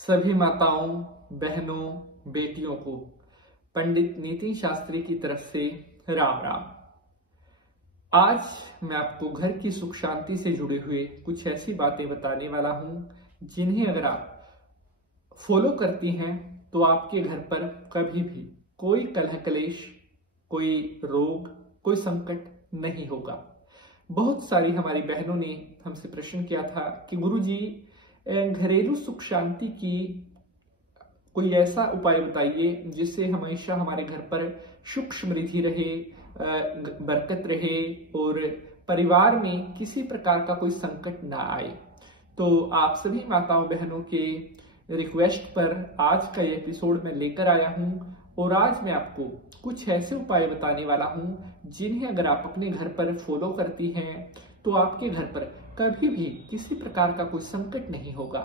सभी माताओं, बहनों, बेटियों को पंडित नितिन शास्त्री की तरफ से राम राम। आज मैं आपको घर की सुख शांति से जुड़े हुए कुछ ऐसी बातें बताने वाला हूं जिन्हें अगर आप फॉलो करती हैं तो आपके घर पर कभी भी कोई कलह कलेश, कोई रोग, कोई संकट नहीं होगा। बहुत सारी हमारी बहनों ने हमसे प्रश्न किया था कि गुरुजी, घरेलू सुख शांति की कोई ऐसा उपाय बताइए जिससे हमेशा हमारे घर पर सुख समृद्धि रहे, बरकत रहे और परिवार में किसी प्रकार का कोई संकट ना आए। तो आप सभी माताओं बहनों के रिक्वेस्ट पर आज का ये एपिसोड मैं लेकर आया हूं और आज मैं आपको कुछ ऐसे उपाय बताने वाला हूं जिन्हें अगर आप अपने घर पर फॉलो करती हैं तो आपके घर पर कभी भी किसी प्रकार का कोई संकट नहीं होगा।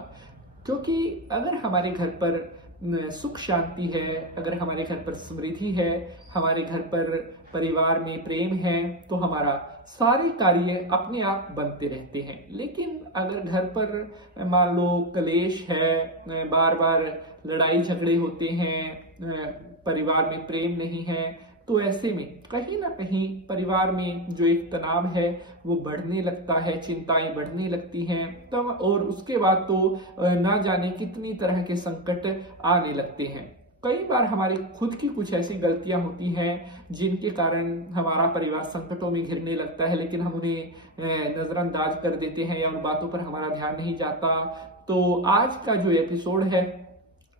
क्योंकि अगर हमारे घर पर सुख शांति है, अगर हमारे घर पर समृद्धि है, हमारे घर पर परिवार में प्रेम है, तो हमारा सारे कार्य अपने आप बनते रहते हैं। लेकिन अगर घर पर मान लो कलेश है, बार बार लड़ाई झगड़े होते हैं, परिवार में प्रेम नहीं है, तो ऐसे में कहीं ना कहीं परिवार में जो एक तनाव है वो बढ़ने लगता है, चिंताएं बढ़ने लगती हैं तब, और उसके बाद तो ना जाने कितनी तरह के संकट आने लगते हैं। कई बार हमारी खुद की कुछ ऐसी गलतियां होती हैं जिनके कारण हमारा परिवार संकटों में घिरने लगता है, लेकिन हम उन्हें नजरअंदाज कर देते हैं या उन बातों पर हमारा ध्यान नहीं जाता। तो आज का जो एपिसोड है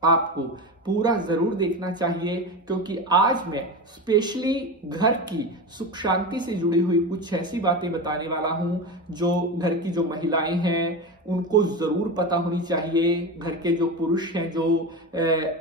आपको पूरा जरूर देखना चाहिए, क्योंकि आज मैं स्पेशली घर की सुख शांति से जुड़ी हुई कुछ ऐसी बातें बताने वाला हूं जो घर की जो महिलाएं हैं उनको जरूर पता होनी चाहिए। घर के जो पुरुष हैं, जो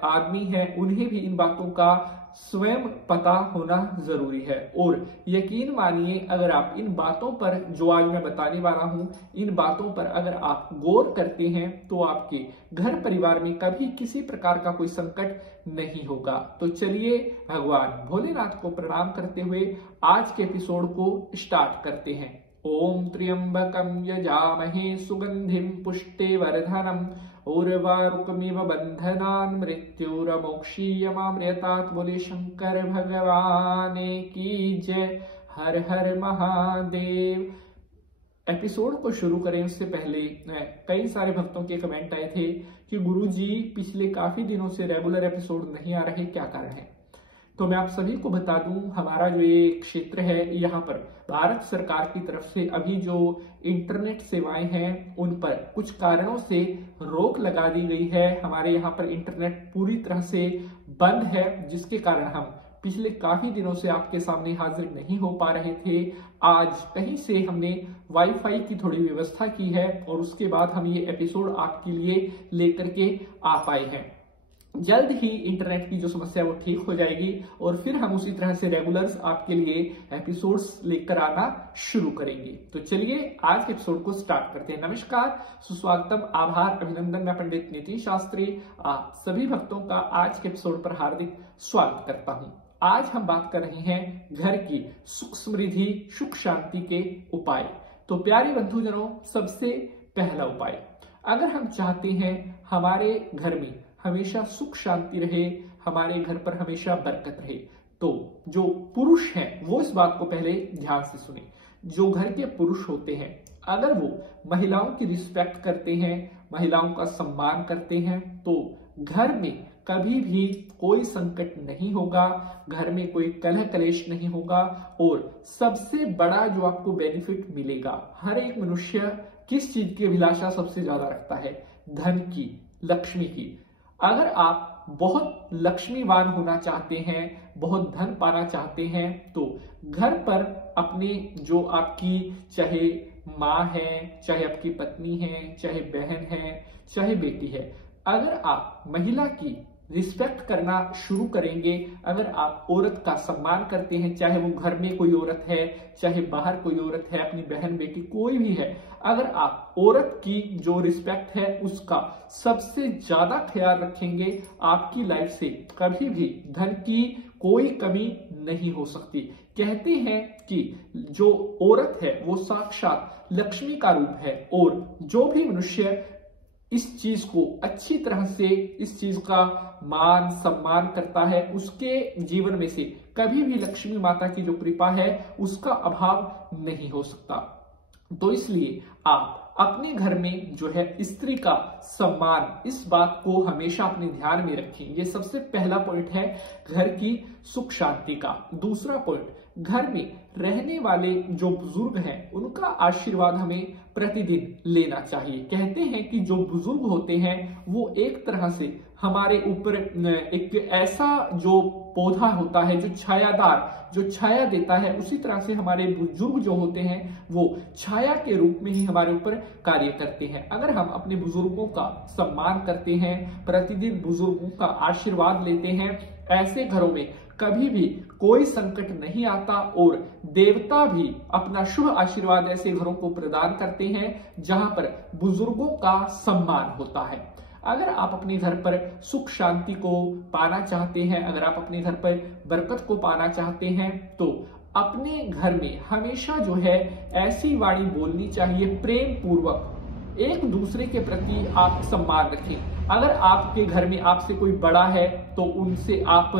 आदमी हैं, उन्हें भी इन बातों का स्वयं पता होना जरूरी है। और यकीन मानिए, अगर आप इन बातों पर जो आज मैं बताने वाला हूं, इन बातों पर अगर आप गौर करते हैं तो आपके घर परिवार में कभी किसी प्रकार का कोई संकट नहीं होगा। तो चलिए भगवान भोलेनाथ को प्रणाम करते हुए आज के एपिसोड को स्टार्ट करते हैं। ओम त्र्यंबकं यजामहे सुगंधिं पुष्टिवर्धनम् उर्वारुकमिव बंधनान् मृत्युर्मोक्षीयमामृतात्। बोले शंकर भगवान की जय। हर हर महादेव। एपिसोड को शुरू करें उससे पहले कई सारे भक्तों के कमेंट आए थे कि गुरुजी पिछले काफी दिनों से रेगुलर एपिसोड नहीं आ रहे, क्या कारण है? तो मैं आप सभी को बता दूं, हमारा जो ये क्षेत्र है यहाँ पर भारत सरकार की तरफ से अभी जो इंटरनेट सेवाएं हैं उन पर कुछ कारणों से रोक लगा दी गई है। हमारे यहाँ पर इंटरनेट पूरी तरह से बंद है, जिसके कारण हम पिछले काफी दिनों से आपके सामने हाजिर नहीं हो पा रहे थे। आज कहीं से हमने वाईफाई की थोड़ी व्यवस्था की है और उसके बाद हम ये एपिसोड आपके लिए लेकर के आ पाए हैं। जल्द ही इंटरनेट की जो समस्या है वो ठीक हो जाएगी और फिर हम उसी तरह से रेगुलर्स आपके लिए एपिसोड्स लेकर आना शुरू करेंगे। तो चलिए आज के एपिसोड को स्टार्ट करते हैं। नमस्कार, सुस्वागतम, आभार, अभिनंदन। मैं पंडित नितिन शास्त्री आप सभी भक्तों का आज के एपिसोड पर हार्दिक स्वागत करता हूं। आज हम बात कर रहे हैं घर की सुख समृद्धि, सुख शांति के उपाय। तो प्यारे बंधुजनों, सबसे पहला उपाय, अगर हम चाहते हैं हमारे घर में हमेशा सुख शांति रहे, हमारे घर पर हमेशा बरकत रहे, तो जो पुरुष हैं वो इस बात को पहले ध्यान से सुने। जो घर के पुरुष होते हैं अगर वो महिलाओं की रिस्पेक्ट करते हैं, महिलाओं का सम्मान करते हैं, तो घर में कभी भी कोई संकट नहीं होगा, घर में कोई कलह कलेश नहीं होगा। और सबसे बड़ा जो आपको बेनिफिट मिलेगा, हर एक मनुष्य किस चीज की अभिलाषा सबसे ज्यादा रखता है? धन की, लक्ष्मी की। अगर आप बहुत लक्ष्मीवान होना चाहते हैं, बहुत धन पाना चाहते हैं, तो घर पर अपने जो आपकी चाहे माँ है, चाहे आपकी पत्नी है, चाहे बहन है, चाहे बेटी है, अगर आप महिला की रिस्पेक्ट करना शुरू करेंगे, अगर आप औरत का सम्मान करते हैं, चाहे वो घर में कोई औरत है, चाहे बाहर कोई औरत है, अपनी बहन बेटी कोई भी है, अगर आप औरत की जो रिस्पेक्ट है उसका सबसे ज्यादा ख्याल रखेंगे, आपकी लाइफ से कभी भी धन की कोई कमी नहीं हो सकती। कहते हैं कि जो औरत है वो साक्षात लक्ष्मी का रूप है और जो भी मनुष्य इस चीज को अच्छी तरह से, इस चीज का मान सम्मान करता है, उसके जीवन में से कभी भी लक्ष्मी माता की जो कृपा है उसका अभाव नहीं हो सकता। तो इसलिए आप अपने घर में जो है स्त्री का सम्मान, इस बात को हमेशा अपने ध्यान में रखें। ये सबसे पहला पॉइंट है घर की सुख शांति का। दूसरा पॉइंट, घर में रहने वाले जो बुजुर्ग हैं उनका आशीर्वाद हमें प्रतिदिन लेना चाहिए। कहते हैं कि जो बुजुर्ग होते हैं वो एक तरह से हमारे ऊपर एक ऐसा जो पौधा होता है जो छायादार, जो छाया देता है, उसी तरह से हमारे बुजुर्ग जो होते हैं वो छाया के रूप में ही हमारे ऊपर कार्य करते हैं। अगर हम अपने बुजुर्गों का सम्मान करते हैं, प्रतिदिन बुजुर्गों का आशीर्वाद लेते हैं, ऐसे घरों में कभी भी कोई संकट नहीं आता और देवता भी अपना शुभ आशीर्वाद ऐसे घरों को प्रदान करते हैं जहां पर बुजुर्गों का सम्मान होता है। अगर आप अपने घर पर सुख शांति को पाना चाहते हैं, अगर आप अपने घर पर बरकत को पाना चाहते हैं, तो अपने घर में हमेशा जो है ऐसी वाणी बोलनी चाहिए, प्रेम पूर्वक एक दूसरे के प्रति आप सम्मान रखें। अगर आपके घर में आपसे कोई बड़ा है तो उनसे आप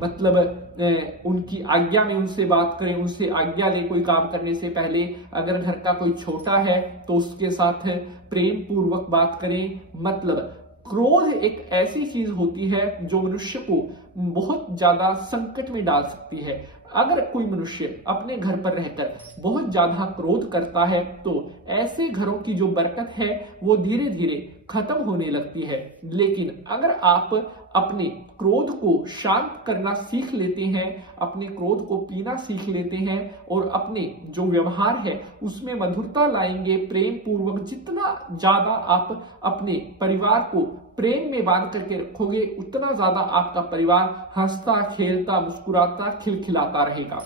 मतलब उनकी आज्ञा में उनसे बात करें, उनसे आज्ञा लें कोई काम करने से पहले। अगर घर का कोई छोटा है तो उसके साथ प्रेम पूर्वक बात करें। मतलब क्रोध एक ऐसी चीज होती है जो मनुष्य को बहुत ज्यादा संकट में डाल सकती है। अगर कोई मनुष्य अपने घर पर रहकर बहुत ज्यादा क्रोध करता है तो ऐसे घरों की जो बरकत है वो धीरे धीरे खत्म होने लगती है। लेकिन अगर आप अपने क्रोध को शांत करना सीख लेते हैं, अपने क्रोध को पीना सीख लेते हैं और अपने जो व्यवहार है उसमें मधुरता लाएंगे, प्रेम पूर्वक, जितना ज्यादा आप अपने परिवार को प्रेम में बांध करके रखोगे उतना ज्यादा आपका परिवार हंसता, खेलता, मुस्कुराता, खिलखिलाता रहेगा।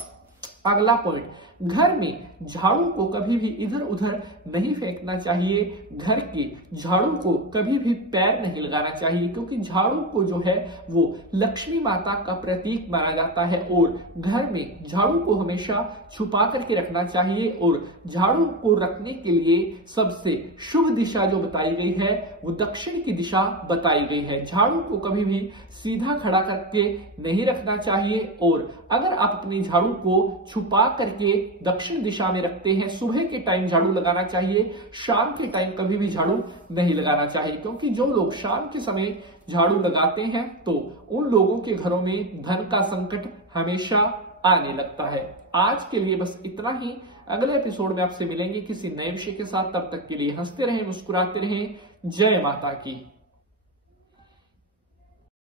अगला पॉइंट, घर में झाड़ू को कभी भी इधर उधर नहीं फेंकना चाहिए। घर के झाड़ू को कभी भी पैर नहीं लगाना चाहिए, क्योंकि झाड़ू को जो है वो लक्ष्मी माता का प्रतीक माना जाता है और घर में झाड़ू को हमेशा छुपा करके रखना चाहिए। और झाड़ू को रखने के लिए सबसे शुभ दिशा जो बताई गई है वो दक्षिण की दिशा बताई गई है। झाड़ू को कभी भी सीधा खड़ा करके नहीं रखना चाहिए और अगर आप अपनी झाड़ू को छुपा करके दक्षिण दिशा में रखते हैं, सुबह के टाइम झाड़ू लगाना चाहिए, शाम के टाइम कभी भी झाड़ू नहीं लगाना चाहिए। क्योंकि जो लोग शाम के समय झाड़ू लगाते हैं तो उन लोगों के घरों में धन का संकट हमेशा आने लगता है। आज के लिए बस इतना ही। अगले एपिसोड में आपसे मिलेंगे किसी नए विषय के साथ। तब तक के लिए हंसते रहें, मुस्कुराते रहें। जय माता की।